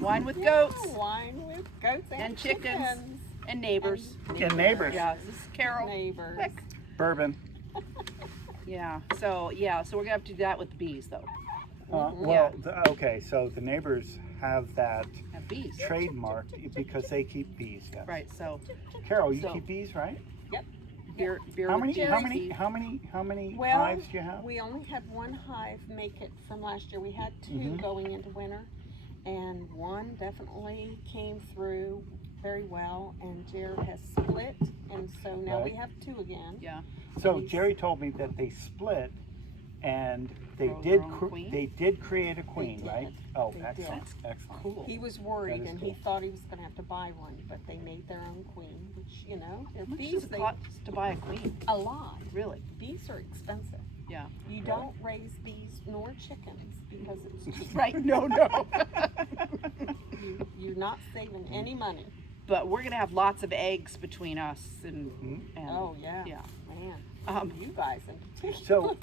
Wine with goats Wine with goats and chickens and neighbors. And neighbors. Yeah, this is Carol. Neighbors. Heck. Bourbon. Yeah. So we're gonna have to do that with the bees though. Okay, so the neighbors have that Have bees. trademarked because they keep bees. Yes. Right. So Carol, you So- keep bees, right? Yep. beer How with many? cherry How many? bees. How many Well, hives do you have? we only had one hive make it from last year. We had 2 Mhm. going into winter, and one definitely came through very well, and Jared has split, and so now we Right. have 2 again. Yeah. So Jerry told me that they split, and they Grow did. their own queen? They did create a queen, did. right? Oh, They excellent, did. excellent. Cool. He was worried, That is and cool. he thought he was going to have to buy one, but they made their own queen, which, you know, they're How much bees. does it They, cost to buy a queen? a lot. Really? Bees are expensive. Yeah. You don't raise bees nor chickens because it's cheap. Right. No. No. You're not saving any money. But we're gonna have lots of eggs between us and. Oh, yeah. Yeah. Man. You guys in particular.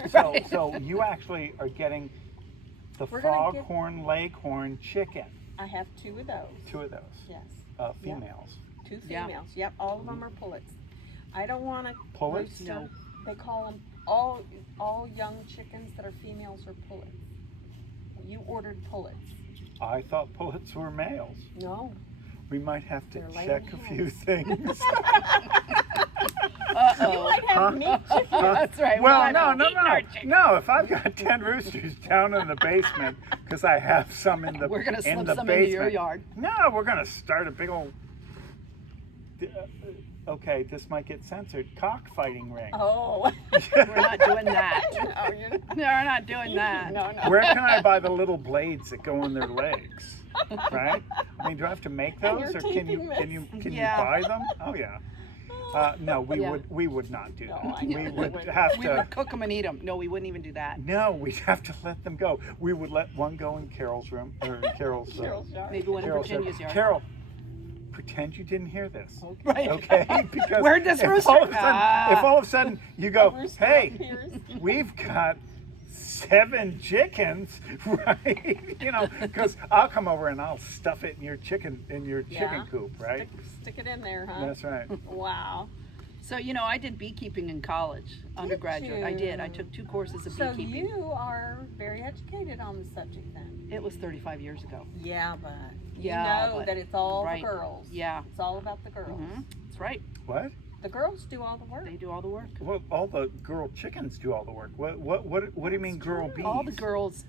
So you actually are getting the We're gonna get- foghorn leghorn chicken. I have 2 of those. 2 of those. Yes. Females. 2 Yeah. females. Yep. All of them are pullets. I don't want to. Pullets? No. They call them all young chickens that are females are pullets. You ordered pullets. I thought pullets were males. No. We might have to They're check laying a few eggs. things. Uh You oh. might have meat chickens. That's right. Well, we'll no, have no, to eat our chicken. no. If I've got 10 roosters down in the basement, because I have some in the We're gonna in slip the some basement. into your yard. No, we're gonna start a big old. Okay, this might get censored. Cockfighting ring. Oh. We're not doing that. No, you're not. No, we're not doing that. No, no. Where can I buy the little blades that go in their legs? Right? I mean, do I have to make And those, your or can you teething Yeah. you buy them? Oh yeah. No, Yeah. we would not do No, that. I know We you would wouldn't. have We to. would cook them and eat them. No, we wouldn't even do that. No, we'd have to let them go. We would let one go in Carol's room, or in Carol's. Carol's yard. Maybe one in Carol's Virginia's yard. Carol, pretend you didn't hear this. Right. Okay? Because Where'd this if rooster- all of a sudden, Ah. if all of a sudden you A go, rooster hey, appears. we've got 7 chickens, right? You know, because I'll come over and I'll stuff it in your chicken Yeah. coop, right? Stick it in there, huh? That's right. Wow. So, I did beekeeping in college, undergraduate. I did. I you? took 2 courses of So beekeeping. you are very educated on the subject then. It was 35 years ago. Yeah, but Yeah, you know but- that it's all right. the girls. Yeah. It's all about the girls. That's right. What? The girls do all the work. They do all the work. Well, all the girl chickens do all the work. What do you mean, girl true. bees? All the girls,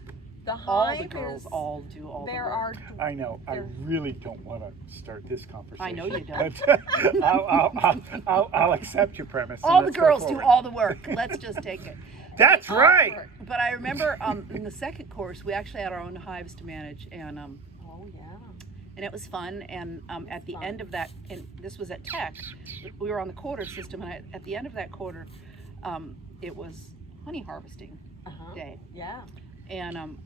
The all hive the girls is, all do all the there work. are I know. I There- really don't want to start this conversation. I know you don't. But I'll accept your premise. and all the let's go girls do forward. all the work. Let's just take it. That's all right. work. But I remember in the second course, we actually had our own hives to manage, and Oh yeah. it was fun. And at the fun. end of that, and this was at Tech, we were on the quarter system, and at the end of that quarter, it was honey harvesting Uh-huh. day. Yeah. And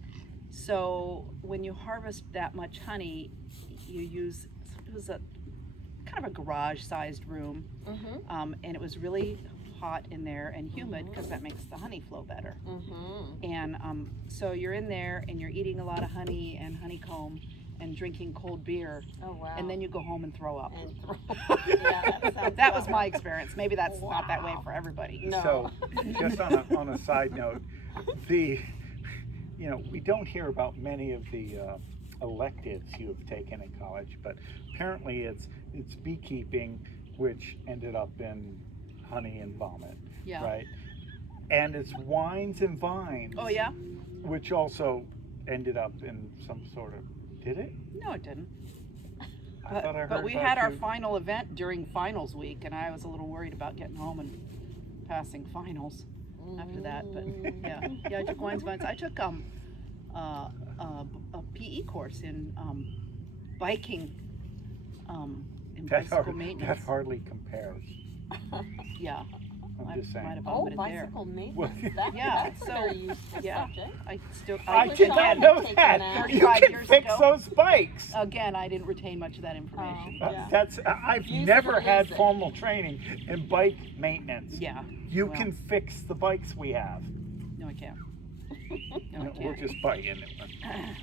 so when you harvest that much honey, you use, it was a kind of a garage-sized room, Mm-hmm. and it was really hot in there and humid because that makes the honey flow better. Mm-hmm. And so you're in there and you're eating a lot of honey and honeycomb and drinking cold beer, Oh wow. and then you go home and throw up. And throw. Yeah, that sounds That was about my right. experience. Maybe that's not that way Wow. for everybody. No. So, just on a side note, we don't hear about many of the electives you have taken in college, but apparently it's beekeeping, which ended up in honey and vomit, Yeah. right? And it's wines and vines. Oh yeah? Which also ended up in some sort of. Did it? No, it didn't. I thought I heard But we about had our you- final event during finals week, and I was a little worried about getting home and passing finals after that. But yeah, I took wines, vines. I took a PE course in biking, in bicycle That maintenance. hardly compares. Yeah, I'm I just saying. might have Oh, vomited there. bicycle maintenance. Well, Yeah, That's a so, very useful yeah. subject. I still. I wish did I not had know taken that. that. You 35 can years fix ago. those bikes. Again, I didn't retain much of that information. Oh. Yeah. That's I've Use it never or had lose it. formal training in bike maintenance. Yeah. You well, can fix the bikes we have. No, I can't. No, I We'll can't. just buy a new one.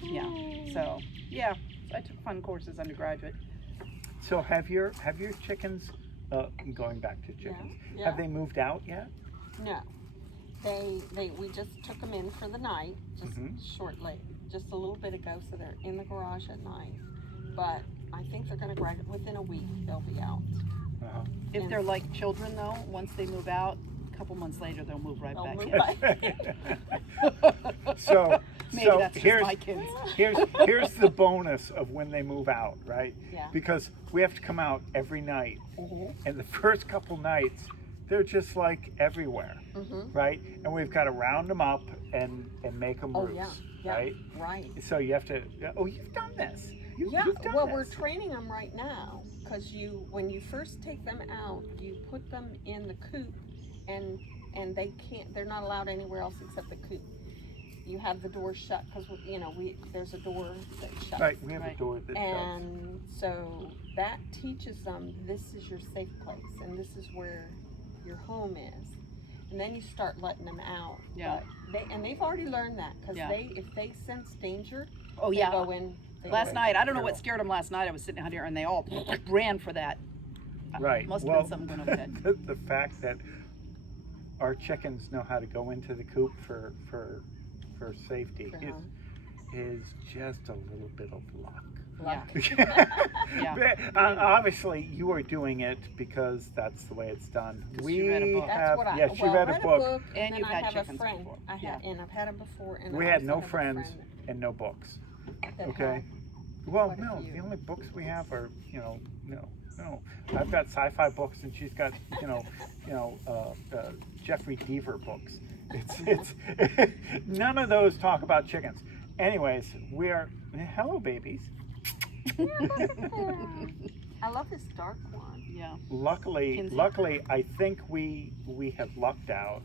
Yeah. So yeah. I took fun courses undergraduate. So have your chickens, going back to chickens, Yeah. have they moved out yet? No, we just took them in for the night, just shortly, just a little bit ago, so they're in the garage at night. But I think they're gonna graduate, within a week, they'll be out. Uh-huh. If they're like children though, once they move out, a couple months later they'll move right They'll back move in. back. So, Maybe so that's just here's my kids. here's the bonus of when they move out, right? Yeah. Because we have to come out every night, and the first couple nights they're just like everywhere, right? And we've got to round them up and make them Oh, roost, yeah, right? right. So you have to. Oh, you've done this. You've done Well, this. we're training them right now, because when you first take them out, you put them in the coop, and they're not allowed anywhere else except the coop. You have the door shut, because there's a door that shuts. Right, we have Right. a door that shuts. And so that teaches them, this is your safe place, and this is where your home is. And then you start letting them out. Yeah. But they've already learned that, because Yeah. if they sense danger, Oh they yeah. go in. They Last go night, I don't know Carol. what scared them last night. I was sitting out here and they all ran for that. Right. Must have well, been something going over that. the fact that our chickens know how to go into the coop for safety Uh-huh. is just a little bit of luck. Luck. Yeah. Obviously, you are doing it because that's the way it's done. 'Cause We she read a book. That's have, what I. yeah, she well, read I a book. And then you've I had have a chickens friend. before. And I've had them before. And We I had also no have a friends friend and no books. that Okay. had- Well, quite a no, few. the only books we have are, no. I've got sci-fi books, and she's got, Jeffrey Deaver books. It's none of those talk about chickens. Anyways, hello, babies. I love this dark one. Yeah. Luckily, Kinsey. I think we have lucked out,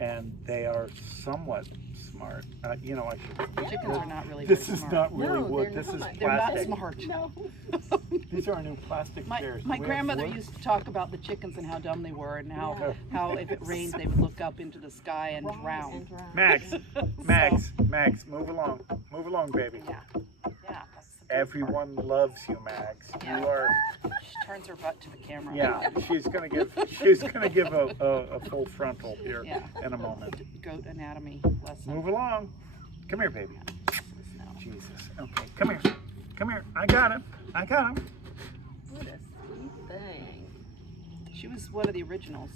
and they are somewhat smart. I should. Chickens are not really This very is smart. not really No, wood. they're This is not. They're not plastic. smart. No. These are our new plastic chairs. My Do we have grandmother wood? used to talk about the chickens and how dumb they were, and Yeah. how if it rained they would look up into the sky and Right, drown. and drown. Max, move along, baby. Yeah. Yeah. That's the good Everyone loves you, Max. Yeah. You are. part. She turns her butt to the camera. Yeah, she's gonna give a full frontal here Yeah. in a moment. Goat anatomy lesson. Move along. Come here, baby. No. Jesus. Okay, come here. I got him. What a sweet thing. She was one of the originals.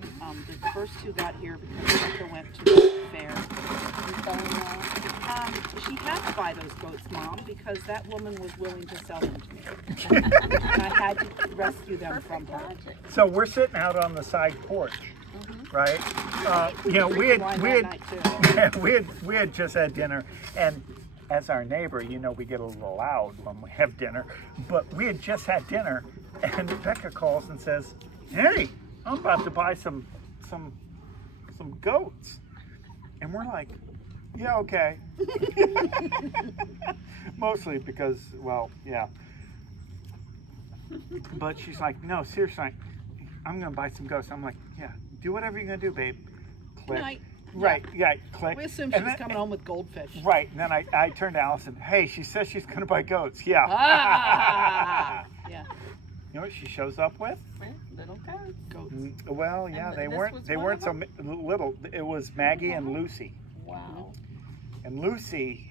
The first two got here because Becca went to the fair. You fell in love. She had to buy those goats, Mom, because that woman was willing to sell them to me. And I had to rescue them from Perfect her. logic. So we're sitting out on the side porch, right? We Wine had that night, too. we had just had dinner, and as our neighbor, we get a little loud when we have dinner. But we had just had dinner, and Becca calls and says, "Hey, I'm about to buy some goats," and we're like, "Yeah, okay." Mostly because, well, yeah. But she's like, "No, seriously, I'm gonna buy some goats." I'm like, "Yeah, do whatever you're gonna do, babe." Click. Night. Right, yeah, click. We assumed she And was then- coming home with goldfish. Right, and then I turned to Allison, "Hey, she says she's gonna buy goats." Yeah. Ah! Yeah, You know what she shows up with? Well, little goats. goats. Well, yeah, And they this weren't was they one weren't of so little. It was Maggie and Lucy. Wow. And Lucy,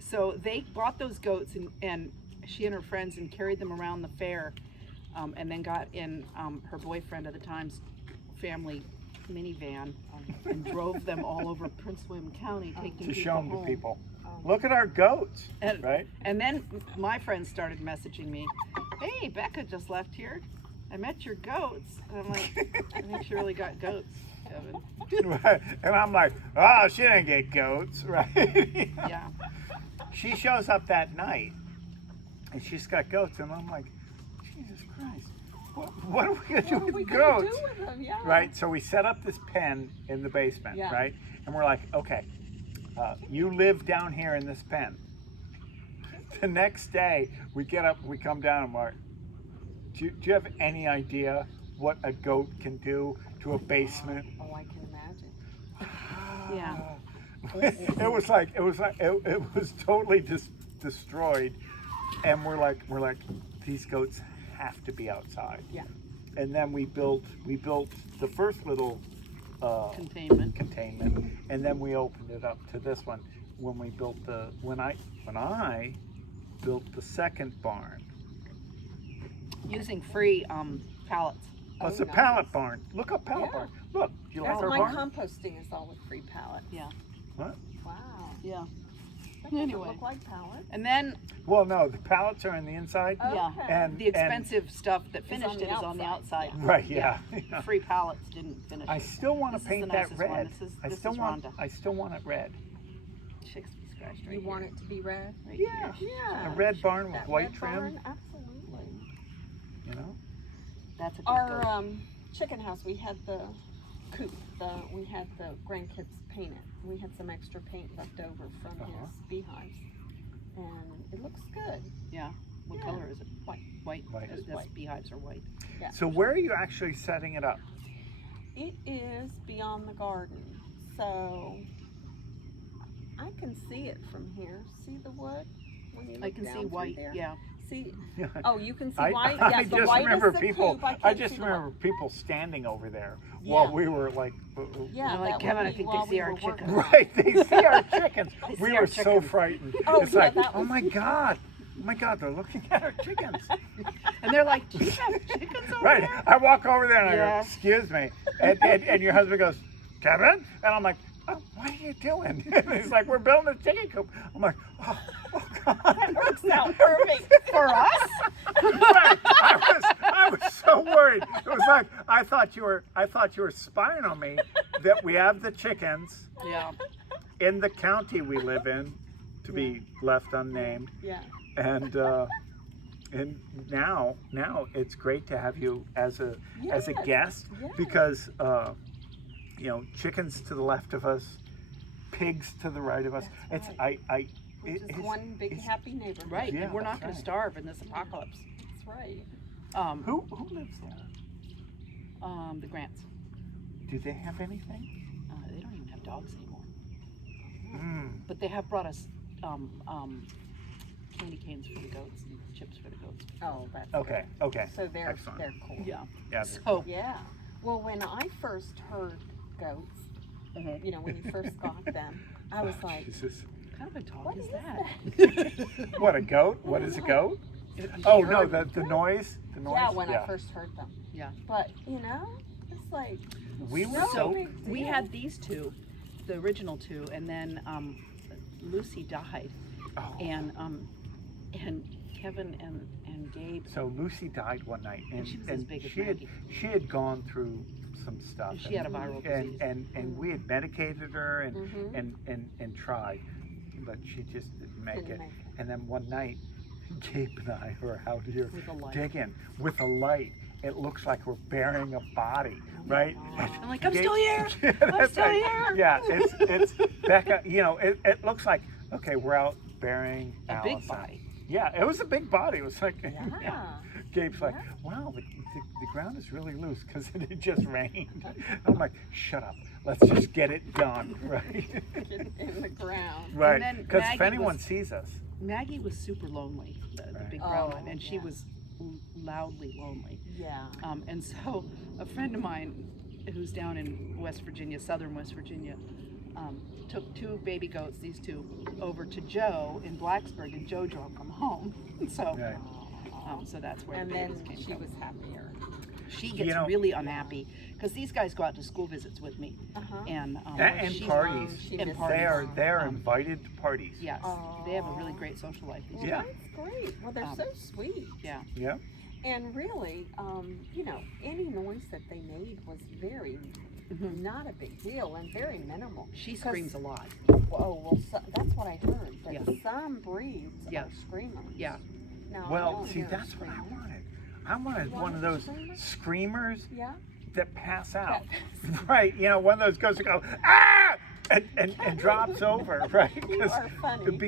So they bought those goats and she and her friends and carried them around the fair, and then got in her boyfriend at the time's family minivan and drove them all over Prince William County, taking to people show them to home. people. Look at our goats, And, right? and then my friends started messaging me, "Hey, Becca just left here. I met your goats." And I'm like, "I think she really got goats, Kevin." And I'm like, "Oh, she didn't get goats," right? Yeah. She shows up that night, and she's got goats, and I'm like, "Jesus Christ, what are we gonna do What are with we goats?" gonna do with them? Yeah. Right, so we set up this pen in the basement, Yeah. right? And we're like, "Okay, you live down here in this pen." The next day, we get up, we come down, and we're like, do you have any idea what a goat can do to a basement? Oh, I can imagine. Yeah. It was totally just destroyed, and we're like, these goats have to be outside. Yeah. And then we built the first little Containment. containment, and then we opened it up to this one when we built when I built the second barn. Using free pallets. Oh, it's Oh, a pallet nice. barn. Look up pallet Yeah. barn. Look, you like That's our my barn? composting is all with free pallets. Yeah. What? Wow. Yeah. That doesn't Anyway. look like pallets. And then Well, no, the pallets are on the inside. Yeah. Okay. And the expensive stuff that on finished the it is on the outside, outside. Right, yeah. The free pallets didn't finish I it. still want This to is paint the that nicest one. red. This is Rhonda. I still want it red. Chicks be scratched right You here. want it to be red? Right Yeah. here. Yeah. A red barn with That white red trim. barn, absolutely. You know. That's a good Our goat. chicken house, we had the coop. We had the grandkids paint it. We had some extra paint left over from Uh-huh. his beehives, and it looks good. Yeah. What Yeah. color is it? White. White. White. That's White. beehives are white. Yeah. So where are you actually setting it up? It is beyond the garden, so I can see it from here. See the wood when you look I can down see through white. there? Yeah. See? Oh, you can see white. I Yes, the just white remember is the people. coop. I I can't just see the white. remember people standing over there Yeah. while we were like. Yeah, They're like, that would "Kevin, I be think while they see we our were working. chicken." Right, they see our chickens. They We see our were so chickens. frightened. Oh, It's yeah, like, that oh was- my god, they're looking at our chickens. And they're like, "Do you have chickens over Right, there?" I walk over there and I Yeah. go, excuse me, and your husband goes, Kevin, and I'm like, oh, what are you doing? And he's like, we're building a chicken coop. I'm like, oh god, that works out perfect. For us? Right. I was so worried. It was like I thought you were spying on me that we have the chickens Yeah. in the county we live in, to be left unnamed, Yeah. and now it's great to have you as a Yes. guest Yes. because chickens to the left of us, pigs to the right of us. That's It's right. it- Which is it's- one big it's- happy neighborhood. Right. Yeah, and we're not that's going to right. starve in this apocalypse. That's right. Who lives there? The Grants. Do they have anything? They don't even have dogs anymore. Mm. But they have brought us candy canes for the goats and chips for the goats. Oh, that's Okay. good. Okay. So they're Excellent. cool. Yeah. Yeah. So, Yeah. Well, when I first heard goats, you know, when you first got them, I was like, Jesus. what kind of a dog what is is that? What, a goat? What is a goat? You Oh no, heard- the noise. The noise. yeah, when I first heard them. Yeah. But, you know, it's like, We were no so. big We deal. had these two, the original two, and then Lucy died, Oh. and Kevin and Gabe. So Lucy died one night, and, She was as big as she had Maggie. she had gone through some stuff. She had a viral disease. and we had medicated her and Mhm. and tried, but she just didn't make Didn't it. make it. And then one night, Gabe and I were out here With a light. digging with a light. It looks like we're burying a body, right? I'm like, I'm Gabe- still here. Yeah, I'm that's still right. here. Yeah, it's Becca. You know, it looks like, okay, we're out burying A big Allison. body. Yeah, it was a big body. It was like, Yeah. Gabe's like, Yeah. wow, the ground is really loose because it had just rained. I'm like, shut up. Let's just get it done, right? Get in the ground. Right. then Because if Maggie anyone was- sees us, Maggie was super lonely, the Right. big brown Oh, one, and she yeah. was loudly lonely. Yeah. And so a friend of mine who's down in West Virginia, southern West Virginia, took two baby goats, these two, over to Joe in Blacksburg, and Joe drove them home. So, right. so that's where And the then babies came she from. was happier. She gets know- really unhappy because these guys go out to school visits with me, Uh-huh. and And she's- parties. She And misses parties. They're Um, invited to parties. Yes, they have a really great social life. These Well, Yeah. that's great. Well, they're Um, so sweet. Yeah. Yeah. And really, you know, any noise that they made was very Mhm. not a big deal and very minimal. She 'Cause- screams a lot. Oh, well, that's what I heard. That Yeah. some breeds Yeah. are screamers. Yeah. No, I Well, don't see, hear a that's what I screamer. wanted. I wanted You one wanted of a those screamer? screamers Yeah. that pass out. That- Right, you know, one of those goes to go, ah! And drops over, right? You are funny.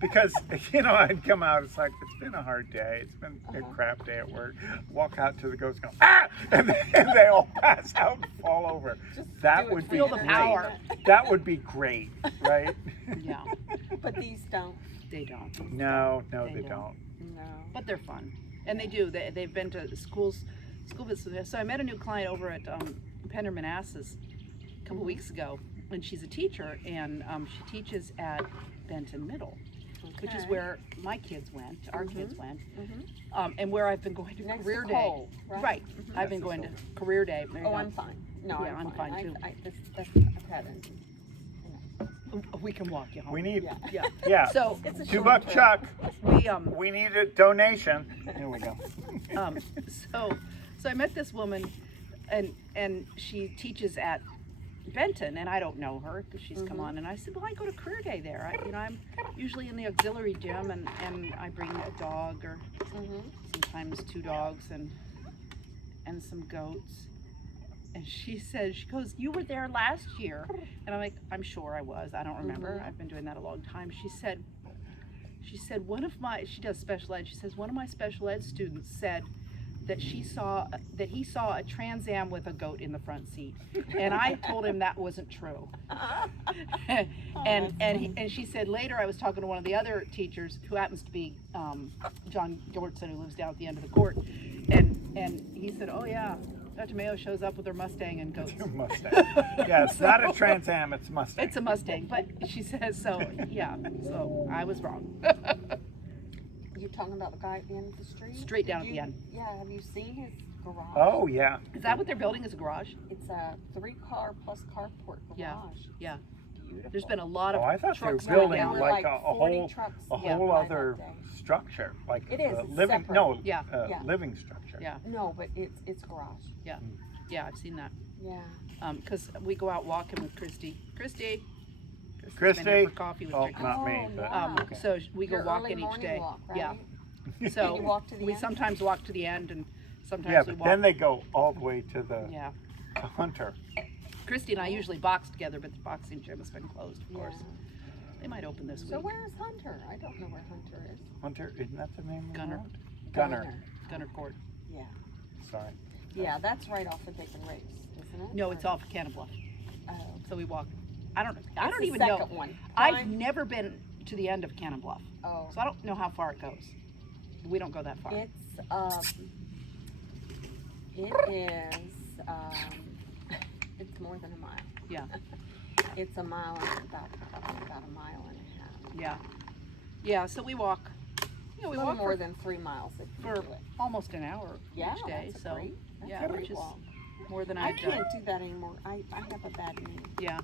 Because, you know, I'd come out, it's like, it's been a hard day, it's been a Uh-huh. crap day at work. Walk out to the ghost, go, ah! And they all pass out and fall over. Just That do it would for be Feel the great. power. That would be great, right? Yeah. But these don't. They don't. No, They they don't. don't. No. But they're fun, and they do. They've been to school visits. So I met a new client over at Pender Manassas a couple weeks ago, and she's a teacher, and she teaches at Benton Middle, which is Okay. where my kids went, our kids went, Mhm. and where I've been going to Next career to day. Cole, right? Right. I've been going to career day. Oh, I'm fine. No, Yeah, I'm fine, too. I've had it. We can walk you home. We need, Yeah. Yeah. yeah, So It's a $2 short trip. Chuck. we We need a donation. Here we go. So I met this woman, and she teaches at Benton, and I don't know her because she's come on. And I said, well, I go to career day there. I'm usually in the auxiliary gym, and I bring a dog or sometimes 2 dogs and some goats. And she goes, you were there last year. And I'm like, I'm sure I was. I don't remember. I've been doing that a long time. She said, she does special ed. She says, one of my special ed students said that he saw a Trans Am with a goat in the front seat. And I told him that wasn't true. And she said later I was talking to one of the other teachers who happens to be John Gilbertson, who lives down at the end of the court. And he said, oh yeah, Dr. Mayo shows up with her Mustang and goats. Mustang. Yeah, it's not a Trans Am, it's Mustang. It's a Mustang, but she says so. Yeah, so I was wrong. You talking about the guy at the end of the street? Straight down at Did the you- end. Yeah, have you seen his garage? Oh, yeah. Is that what they're building as a garage? It's a 3-car plus carport garage. Yeah, yeah. Beautiful. There's been a lot of Oh, I thought they were trucks building going There down. were like a 40 whole, trucks Yeah. whole by other that day. structure, like It is, a it's living, separate. no, Yeah. Yeah. living structure. Yeah, No, but it's garage. yeah, I've seen that. Yeah. Because we go out walking with Christy. Christy's been Christy? here for coffee with Oh, chickens. not me, Oh, but yeah. okay. So we go Your walking early each morning day. walk, right? Yeah. Can So you walk to the we end? sometimes walk to the end, and sometimes Yeah, we but walk. then they go all the way to the Yeah. to Hunter. Christy and I usually box together, but the boxing gym has been closed, of course. Yeah. They might open this So week. where is Hunter? I don't know where Hunter is. Hunter, isn't that the name of the Gunner. road? Gunner. Gunner Court. Yeah. Sorry. Yeah, that's right off of Dick and Race, isn't it? No, it's off Cannon Bluff. Oh. So we walk. I don't It's the even know. second one. I've Climb- never been to the end of Cannon Bluff, Oh. so I don't know how far it goes. We don't go that far. It's more than a mile. Yeah. It's a mile and probably about a mile and a half. Yeah. Yeah. So we walk. You know, A we little walk more for, than 3 miles if you for do it. almost an hour Yeah, each day. that's So that's yeah, a great which is walk. more than I I've done. can't do that anymore. I have a bad knee. Yeah.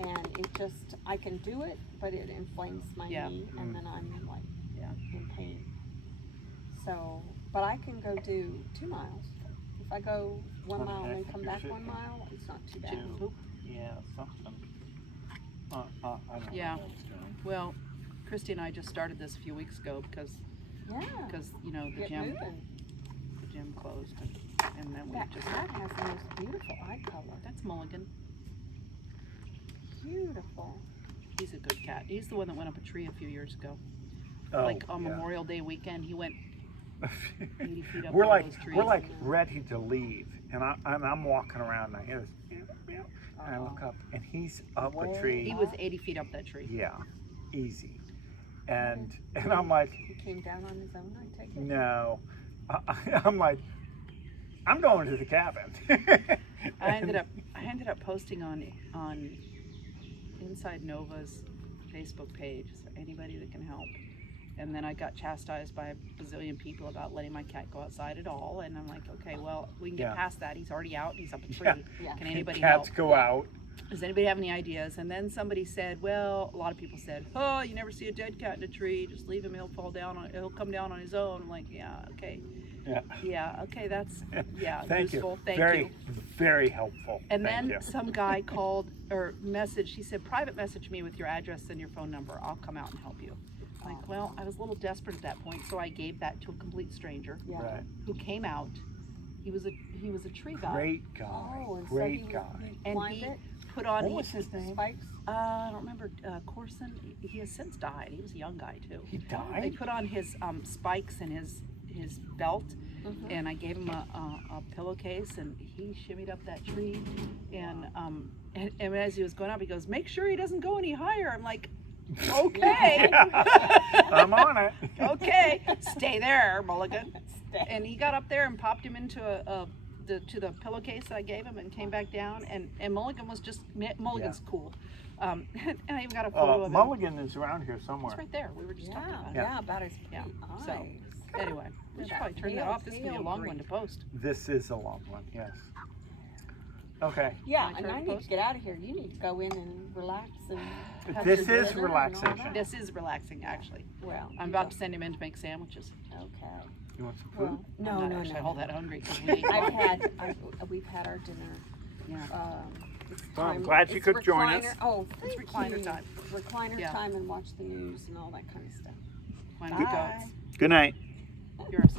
And it just, I can do it, but it inflames my Yeah. knee and then I'm like Yeah. in pain. So, but I can go do 2 miles. If I go 1 mile and then come back 1 mile, it's not too bad. Chicken poop. Yeah, something. I don't know Yeah. what I was doing. Well, Christy and I just started this a few weeks ago because Yeah. you know the Get gym moving. closed, and then we That just cat has the most beautiful eye color. that's Mulligan. Beautiful. He's a good cat. He's the one that went up a tree a few years ago. Oh, Like on yeah. Memorial Day weekend, he went 80 feet up we're one like of those trees. we're like ready to leave, and I'm walking around, and I hear this, meow, meow, and I look up, and he's up a Way tree. He was 80 feet up that tree. Yeah, easy. And I'm like, He came down on his own, I take it? no. I'm like, I'm going to the cabin. I ended up posting on Inside Nova's Facebook page. Is there anybody that can help? And then I got chastised by a bazillion people about letting my cat go outside at all. And I'm like, okay, well, we can get Yeah. past that. He's already out. He's up a tree. Yeah. Yeah. Can anybody Cats help? go out. Does anybody have any ideas? And then somebody said, well, a lot of people said, oh, you never see a dead cat in a tree. Just leave him. He'll fall down. He'll come down on his own. I'm like, yeah, okay. Yeah. Yeah, okay, that's, yeah, Thank useful. you. Thank very, you. very helpful. And Thank then you. some guy called or messaged, he said, private message me with your address and your phone number. I'll come out and help you. I'm like, well, I was a little desperate at that point, so I gave that to a complete stranger Yeah. Right. who came out. He was a tree guy. Great guy. Oh, and so Great he, guy. he And climbed he it? put on, What was his name? Spikes? I don't remember, Corson. He has since died. He was a young guy too. He They died? put on his spikes and his belt, Mhm. and I gave him a pillowcase, and he shimmied up that tree, and as he was going up, he goes, "Make sure he doesn't go any higher." I'm like, Okay. I'm on it. Okay, stay there, Mulligan. Stay. And he got up there and popped him into to the pillowcase that I gave him and came back down. And Mulligan was just Mulligan's cool. And I even got a photo of him. Mulligan is around here somewhere. It's right there. We were just talking about it. Yeah, about his Yeah, eyes. so, Anyway, we should probably turn that off. This is gonna be a long one to post. This is a long one, yes. Okay. Yeah, My and turn I to need post? to get out of here. You need to go in and relax and have This your is dinner and all relaxation. that. This is relaxing, actually. Well, I'm about to send him in to make sandwiches. Okay. You want some food? Well, I'm no, not no, actually no. all that hungry because we ate I've lunch. we've had our dinner. Yeah. It's Well, I'm time- glad you it's could join us. recliner- Oh, It's thank recliner you. time. Recliner Yeah. time and watch the news and all that kind of stuff. Mine are Bye. goats. Good night. You're a